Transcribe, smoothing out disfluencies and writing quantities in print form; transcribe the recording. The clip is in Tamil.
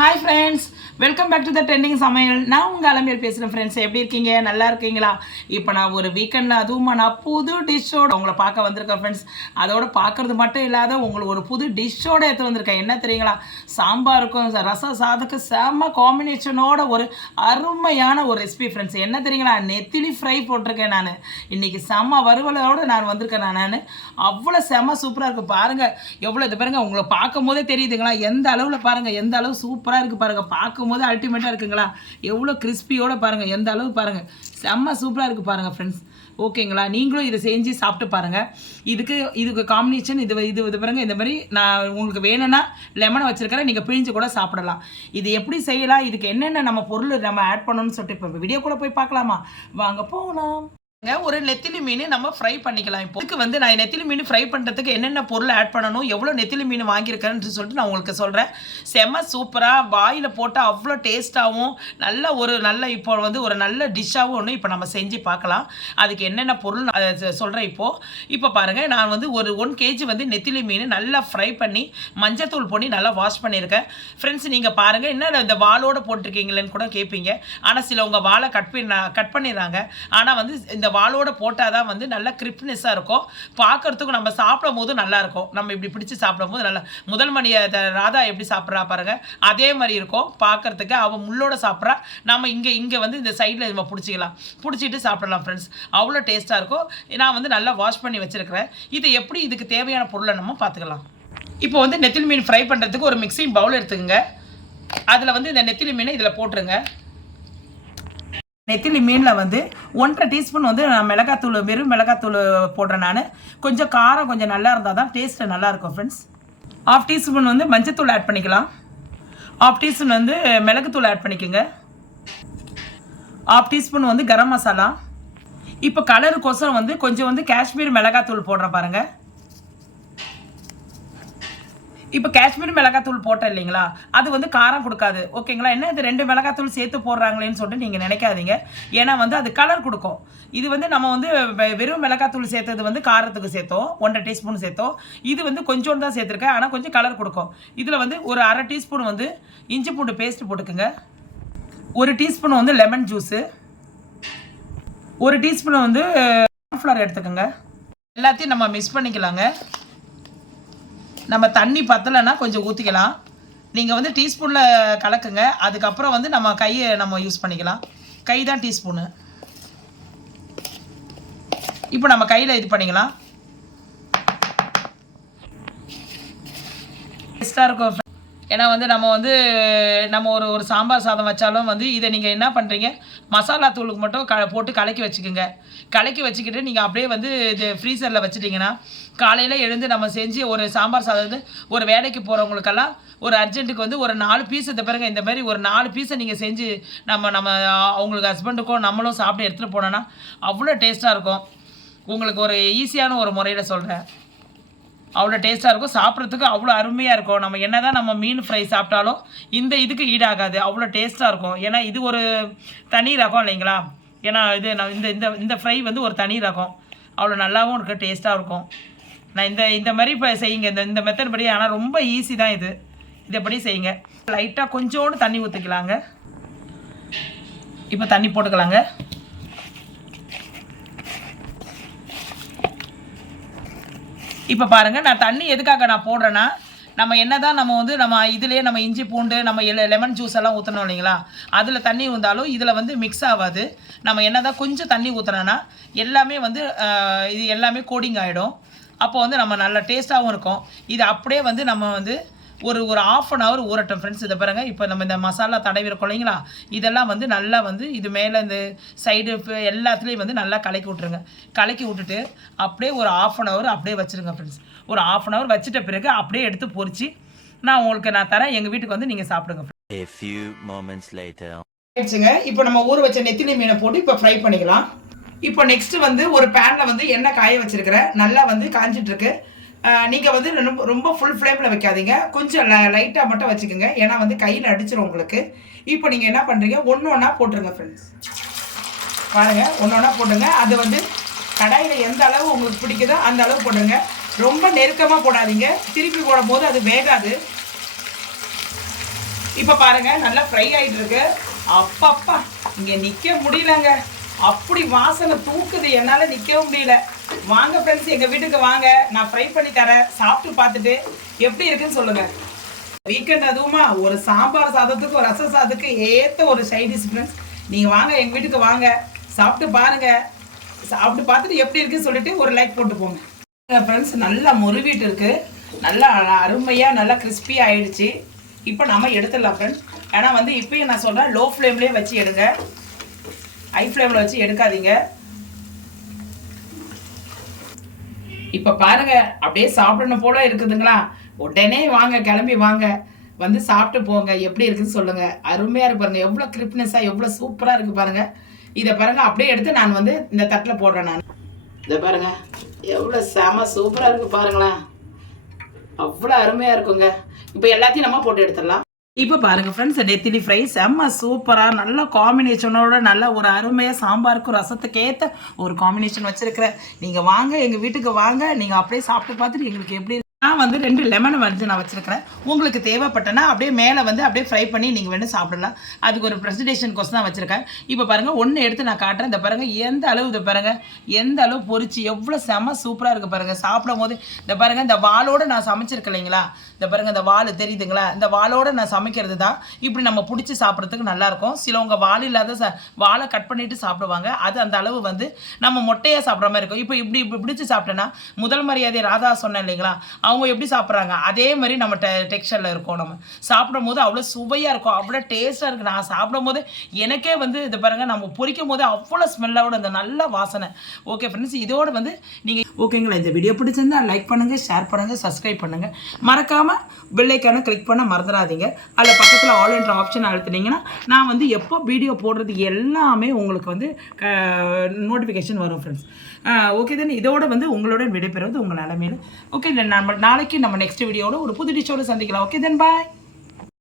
Hi friends, welcome back to the trending சமையல். நான் உங்கள் அலம்பியல் பேசுகிறேன். ஃப்ரெண்ட்ஸ், எப்படி இருக்கீங்க? நல்லா இருக்கீங்களா? இப்போ நான் ஒரு வீக்கெண்டில் அதுவும் நான் புது டிஷ்ஷோடு உங்களை பார்க்க வந்திருக்கேன் ஃப்ரெண்ட்ஸ். அதோடு பார்க்குறது மட்டும் இல்லாத உங்களுக்கு ஒரு புது டிஷ்ஷோடு எடுத்து வந்திருக்கேன். என்ன தெரியுங்களா? சாம்பாருக்கும் ரசம் சாதத்துக்கு செம்ம காம்பினேஷனோட ஒரு அருமையான ஒரு ரெசிபி ஃப்ரெண்ட்ஸ். என்ன தெரியுங்களா? நெத்திலி ஃப்ரை போட்டிருக்கேன் நான். இன்றைக்கி செம்ம வறுவலோடு நான் வந்திருக்கேன். நான் அவ்வளோ செம்ம சூப்பராக இருக்குது. பாருங்கள் எவ்வளோ இது பாருங்கள், உங்களை பார்க்கும் போதே தெரியுதுங்களா? எந்த அளவில் பாருங்கள், எந்த அளவு சூப்பராக இருக்குது பாருங்கள். பார்க்கும்போது அல்டிமேட்டாக இருக்குங்களா? எவ்வளோ கிறிஸ்பியோடு பாருங்கள், எந்த அளவு பாருங்கள், செம்ம சூப்பராக இருக்குது பாருங்கள் ஃப்ரெண்ட்ஸ். ஓகேங்களா? நீங்களும் இதை செஞ்சு சாப்பிட்டு பாருங்கள். இதுக்கு காம்பினேஷன் இது பாருங்கள். இந்த மாதிரி நான் உங்களுக்கு வேணும்னா லெமனை வச்சுருக்கிறேன், நீங்கள் பிழிஞ்சு கூட சாப்பிடலாம். இது எப்படி செய்யலாம், இதுக்கு என்னென்ன நம்ம பொருள் நம்ம ஆட் பண்ணணும்னு சொல்லிட்டு இப்போ வீடியோக்குள்ளே போய் பார்க்கலாமா? வாங்க போகலாம். ஒரு நெத்திலி மீன் நம்ம ஃப்ரை பண்ணிக்கலாம். இப்போ இதுக்கு நான் நெத்திலி மீன் ஃப்ரை பண்ணுறதுக்கு என்னென்ன பொருள் ஆட் பண்ணணும், எவ்வளோ நெத்திலி மீன் வாங்கியிருக்கேன்னு சொல்லிட்டு நான் உங்களுக்கு சொல்கிறேன். செம்ம சூப்பராக வாயில் போட்டால் அவ்வளோ டேஸ்ட்டாகவும் நல்ல இப்போ ஒரு நல்ல டிஷ்ஷாகவும் ஒன்று இப்போ நம்ம செஞ்சு பார்க்கலாம். அதுக்கு என்னென்ன பொருள் அதை சொல்கிறேன். இப்போ பாருங்கள், நான் ஒரு 1 kg நெத்திலி மீன் நல்லா ஃப்ரை பண்ணி மஞ்சத்தூள் போட்டு நல்லா வாஷ் பண்ணியிருக்கேன். ஃப்ரெண்ட்ஸ், நீங்கள் பாருங்கள், என்ன இந்த வாலோடு போட்டிருக்கீங்களேன்னு கூட கேட்பீங்க. ஆனால் சிலவங்க வாழை கட் பண்ணிடுறாங்க. ஆனால் இந்த வாளோட போட்டால் தான் நல்லா கிரிப்னஸாக இருக்கும். பார்க்குறதுக்கும் நம்ம சாப்பிடும் போது நல்லாயிருக்கும். நம்ம இப்படி பிடிச்சி சாப்பிடும் போது நல்லா முதல் மணியை ராதா எப்படி சாப்பிட்றா பாருங்கள், அதே மாதிரி இருக்கும் பார்க்குறதுக்கு. அவள் முள்ளோட சாப்பிட்றா, நம்ம இங்கே இந்த சைடில் நம்ம பிடிச்சிட்டு சாப்பிடலாம் ஃப்ரெண்ட்ஸ். அவ்வளோ டேஸ்ட்டாக இருக்கும். நான் நல்லா வாஷ் பண்ணி வச்சுருக்கிறேன். இதுக்கு தேவையான பொருளை நம்ம பார்த்துக்கலாம். இப்போ நெத்திலி மீன் ஃப்ரை பண்ணுறதுக்கு ஒரு மிக்சிங் பவுல் எடுத்துக்கோங்க. அதில் இந்த நெத்திலி மீனை இதில் போட்டுருங்க. நெத்திலி மீனில் 1.5 டீஸ்பூன் நான் மிளகாத்தூள், வெறும் மிளகாத்தூள் போடுறேன். நான் கொஞ்சம் காரம் கொஞ்சம் நல்லா இருந்தால் தான் டேஸ்ட்டு நல்லாயிருக்கும் ஃப்ரெண்ட்ஸ். 1/2 டீஸ்பூன் மஞ்சத்தூள் ஆட் பண்ணிக்கலாம். 1/2 டீஸ்பூன் மிளகுத்தூள் ஆட் பண்ணிக்கோங்க. 1/2 டீஸ்பூன் கரம் மசாலா. இப்போ கலருக்கோசரம் கொஞ்சம் காஷ்மீர் மிளகாத்தூள் போடுறேன் பாருங்கள். இப்போ காஷ்மீர் மிளகாத்தூள் போட்டேன் இல்லைங்களா, அது காரம் கொடுக்காது. ஓகேங்களா? என்ன இது 2 மிளகாத்தூள் சேர்த்து போடுறாங்களேன்னு சொல்லிட்டு நீங்கள் நினைக்காதீங்க. ஏன்னா அது கலர் கொடுக்கும். இது நம்ம வெறும் மிளகாத்தூள் சேர்த்தது காரத்துக்கு சேர்த்தோம், 1.5 டீஸ்பூன் சேர்த்தோம். இது கொஞ்சோண்டு தான் சேர்த்துருக்கேன், ஆனால் கொஞ்சம் கலர் கொடுக்கும். இதில் ஒரு 1/2 டீஸ்பூன் இஞ்சி பூண்டு பேஸ்ட் போட்டுக்குங்க. 1 teaspoon lemon juice, 1 teaspoon cornflour எடுத்துக்கோங்க. எல்லாத்தையும் நம்ம மிக்ஸ் பண்ணிக்கலாங்க. நம்ம தண்ணி பத்தலைன்னா கொஞ்சம் ஊற்றிக்கலாம். நீங்கள் டீஸ்பூனில் கலக்குங்க. அதுக்கப்புறம் நம்ம கையை நம்ம யூஸ் பண்ணிக்கலாம். கை தான் டீஸ்பூனு. இப்போ நம்ம கையில் இது பண்ணிக்கலாம். டேஸ்ட்டாக இருக்கும். ஏன்னா நம்ம ஒரு சாம்பார் சாதம் வச்சாலும் இதை நீங்கள் என்ன பண்ணுறீங்க, மசாலா தூளுக்கு மட்டும் போட்டு கலக்கி வச்சுக்கோங்க. கலக்கி வச்சுக்கிட்டு நீங்கள் அப்படியே இது ஃப்ரீசரில் வச்சுட்டிங்கன்னா காலையில் எழுந்து நம்ம செஞ்சு ஒரு சாம்பார் சாதம் ஒரு வேலைக்கு போகிறவங்களுக்கெல்லாம் ஒரு அர்ஜென்ட்டுக்கு ஒரு 4 பீஸ் இந்த பாருங்க, இந்த மாதிரி ஒரு 4 பீஸை நீங்கள் செஞ்சு நம்ம அவங்களுக்கு ஹஸ்பண்டுக்கும் நம்மளும் சாப்பிட்டு எடுத்துகிட்டு போனோன்னா அவ்வளோ டேஸ்ட்டாக இருக்கும். உங்களுக்கு ஒரு ஈஸியான ஒரு முறையில் சொல்கிறேன். அவ்வளோ டேஸ்ட்டாக இருக்கும். சாப்பிட்றதுக்கு அவ்வளோ அருமையாக இருக்கும். நம்ம என்ன தான் நம்ம மீன் ஃப்ரை சாப்பிட்டாலும் இதுக்கு ஈடாகாது. அவ்வளோ டேஸ்ட்டாக இருக்கும். ஏன்னா இது ஒரு தனி ரகம் இல்லைங்களா? ஏன்னா இந்த ஃப்ரை ஒரு தனி ரகம். அவ்வளோ நல்லாவும் இருக்குது, டேஸ்ட்டாக இருக்கும். நான் இந்த மாதிரி இப்போ செய்யுங்க, இந்த மெத்தட் படி. ஆனால் ரொம்ப ஈஸி தான் இதைப்படி செய்யுங்க. லைட்டாக கொஞ்சோண்டு தண்ணி ஊற்றிக்கலாங்க. இப்போ தண்ணி போட்டுக்கலாங்க. இப்போ பாருங்கள், நான் தண்ணி எதுக்காக நான் போடுறேன்னா, நம்ம என்ன தான் நம்ம இதிலே நம்ம இஞ்சி பூண்டு நம்ம லெமன் ஜூஸ் எல்லாம் ஊற்றணும் இல்லைங்களா, அதில் தண்ணி ஊற்றாலும் இதில் மிக்ஸ் ஆகாது. நம்ம என்ன தான் கொஞ்சம் தண்ணி ஊற்றுனோன்னா எல்லாமே இது எல்லாமே கோடிங் ஆகிடும். அப்போ நம்ம நல்ல டேஸ்ட்டாகவும் இருக்கும். இது அப்படியே நம்ம ஒரு 1/2 hour ஊறட்டும் ஃப்ரெண்ட்ஸ். இதை பாருங்கள், இப்போ நம்ம இந்த மசாலா தடவிருக்கோம் இல்லைங்களா, இதெல்லாம் நல்லா இது மேலே இந்த சைடு எல்லாத்துலேயும் நல்லா கலக்கி விட்ருங்க. கலக்கி விட்டுட்டு அப்படியே ஒரு 1/2 hour அப்படியே வச்சுருங்க ஃப்ரெண்ட்ஸ். ஒரு 1/2 hour வச்சுட்ட பிறகு அப்படியே எடுத்து பொரிச்சு நான் தரேன். எங்கள் வீட்டுக்கு நீங்கள் சாப்பிடுங்க. A few moments later. இப்போ நம்ம ஊற வச்ச நெத்திலி மீனை போட்டு இப்போ ஃப்ரை பண்ணிக்கலாம். இப்போ நெக்ஸ்ட்டு ஒரு பேனில் எண்ணெய் காய வச்சுருக்கிறேன். நல்லா காஞ்சிட்ருக்கு. நீங்கள் ரொம்ப ஃபுல் ஃப்ளேமில் வைக்காதீங்க, கொஞ்சம் லைட்டாக மட்டும் வச்சுக்கோங்க. ஏன்னா கையில் அடிச்சிடும் உங்களுக்கு. இப்போ நீங்கள் என்ன பண்ணுறீங்க, ஒன்று ஒன்றா போட்டுருங்க ஃப்ரெண்ட்ஸ். பாருங்கள், ஒன்று ஒன்றா போட்டுங்க. அது கடாயில் எந்த அளவு உங்களுக்கு பிடிக்குதோ அந்த அளவு போட்டுருங்க. ரொம்ப நெருக்கமாக போடாதீங்க, திருப்பி போடும் போது அது வேகாது. இப்போ பாருங்க நல்லா ஃப்ரை ஆகிட்டு இருக்கு. அப்பப்பா இங்கே நிற்க முடியலங்க, அப்படி வாசனை தூக்குது, என்னால் நிற்கவும் முடியல. வாங்க ஃப்ரெண்ட்ஸ், எங்கள் வீட்டுக்கு வாங்க, நான் ஃப்ரை பண்ணி தரேன். சாப்பிட்டு பார்த்துட்டு எப்படி இருக்குன்னு சொல்லுங்கள். வீக்கெண்ட் அதுவுமா ஒரு சாம்பார் சாதத்துக்கு ஒரு ரசம் சாதத்துக்கு ஏற்ற ஒரு சைடிஷ் ஃப்ரெண்ட்ஸ். நீங்கள் வாங்க, எங்கள் வீட்டுக்கு வாங்க, சாப்பிட்டு பாருங்கள். சாப்பிட்டு பார்த்துட்டு எப்படி இருக்குன்னு சொல்லிட்டு ஒரு லைக் போட்டு போங்க ஃப்ரெண்ட்ஸ். நல்லா முருவிட்டு இருக்கு, நல்லா அருமையாக நல்லா கிறிஸ்பியாக ஆயிடுச்சு. இப்போ நம்ம எடுத்துடலாம் ஃப்ரெண்ட்ஸ். ஏன்னா வந்து இப்போயும் நான் சொல்கிறேன், லோ ஃப்ளேம்லேயே வச்சு எடுங்க, ஹை ஃப்ளேமில் வச்சு எடுக்காதீங்க. இப்போ பாருங்க, அப்படியே சாப்பிடணும் போல இருக்குதுங்களா? உடனே வாங்க, கிளம்பி வாங்க, வந்து சாப்பிட்டு போங்க. எப்படி இருக்குன்னு சொல்லுங்க. அருமையாக இருக்கு பாருங்க, எவ்வளோ கிரிப்னஸாக எவ்வளோ சூப்பராக இருக்கு பாருங்க. இதை பாருங்க, அப்படியே எடுத்து நான் வந்து இந்த தட்டில் போடுறேன். நான் இதை பாருங்க, எவ்வளோ செம சூப்பராக இருக்கு பாருங்களேன், அவ்வளோ அருமையாக இருக்குங்க. இப்போ எல்லாத்தையும் நம்ம போட்டு எடுத்துடலாம். இப்போ பாருங்கள் ஃப்ரெண்ட்ஸ், நெத்திலி ஃப்ரை செம்ம சூப்பராக நல்ல காம்பினேஷனோட நல்ல ஒரு அருமையாக சாம்பாருக்கும் ரசத்துக்கு ஏற்ற ஒரு காம்பினேஷன் வச்சுருக்கிறேன். நீங்கள் வாங்க, எங்கள் வீட்டுக்கு வாங்க, நீங்கள் அப்படியே சாப்பிட்டு பார்த்துட்டு எங்களுக்கு எப்படி நான் வந்து 2 லெமன் வந்து நான் வச்சுருக்கிறேன். உங்களுக்கு தேவைப்பட்டனா அப்படியே மேலே வந்து அப்படியே ஃப்ரை பண்ணி நீங்கள் வேணும் சாப்பிடலாம். அதுக்கு ஒரு ப்ரெசன்டேஷனுக்கோசம் தான் வச்சுருக்கேன். இப்போ பாருங்கள், ஒன்று எடுத்து நான் காட்டுறேன். இந்த பாருங்கள் எந்த அளவு, இதை பாருங்கள் எந்த அளவு பொரிச்சு எவ்வளோ செம்ம சூப்பராக இருக்குது பாருங்கள். சாப்பிடும் போது இந்த பாருங்கள், இந்த வாளோடு நான் சமைச்சிருக்கேன் இல்லைங்களா? இந்த பாருங்கள், இந்த வாள் தெரியுதுங்களா? இந்த வாளோடு நான் சமைக்கிறது தான் இப்படி நம்ம பிடிச்சி சாப்பிட்றதுக்கு நல்லாயிருக்கும். சிலவங்க வாள் இல்லாத வாழை கட் பண்ணிவிட்டு சாப்பிடுவாங்க. அது அந்த அளவு வந்து நம்ம மொட்டையாக சாப்பிட்ற மாதிரி இருக்கும். இப்போ இப்படி பிடிச்சி சாப்பிட்டேன்னா, முதல் மரியாதை ராதா சொன்னேன் இல்லைங்களா? அவங்க எப்படி சாப்பிட்றாங்க அதே மாதிரி நம்ம டெக்ஸ்சரில் இருக்கும். நம்ம சாப்பிடும் போது அவ்வளோ சுவையாக இருக்கும், அவ்வளோ டேஸ்ட்டாக இருக்குது. நான் சாப்பிடும் போது எனக்கே வந்து இது பாருங்கள், நம்ம பொரிக்கும் போது அவ்வளோ ஸ்மெல்லோட அந்த நல்ல வாசனை. ஓகே ஃப்ரெண்ட்ஸ், இதோடு வந்து நீங்கள் ஓகேங்களா? இந்த வீடியோ பிடிச்சிருந்தா லைக் பண்ணுங்கள், ஷேர் பண்ணுங்கள், சப்ஸ்கிரைப் பண்ணுங்கள். மறக்காமல் பெல் ஐக்கானை கிளிக் பண்ண மறந்துடாதீங்க. அதில் பக்கத்தில் ஆல் என்ற ஆப்ஷன் அழுத்தினீங்கன்னா நான் வந்து எப்போ வீடியோ போடுறது எல்லாமே உங்களுக்கு வந்து நோட்டிஃபிகேஷன் வரும் ஃப்ரெண்ட்ஸ். ஓகே தானே? இதோட வந்து உங்களுடன் விடைபெறுவது உங்கள் நிலைமையில. ஓகே, நம்ம நாளைக்கு நம்ம நெக்ஸ்ட் வீடியோட ஒரு புது டிஷோடு சந்திக்கலாம். ஓகே தென் பாய்.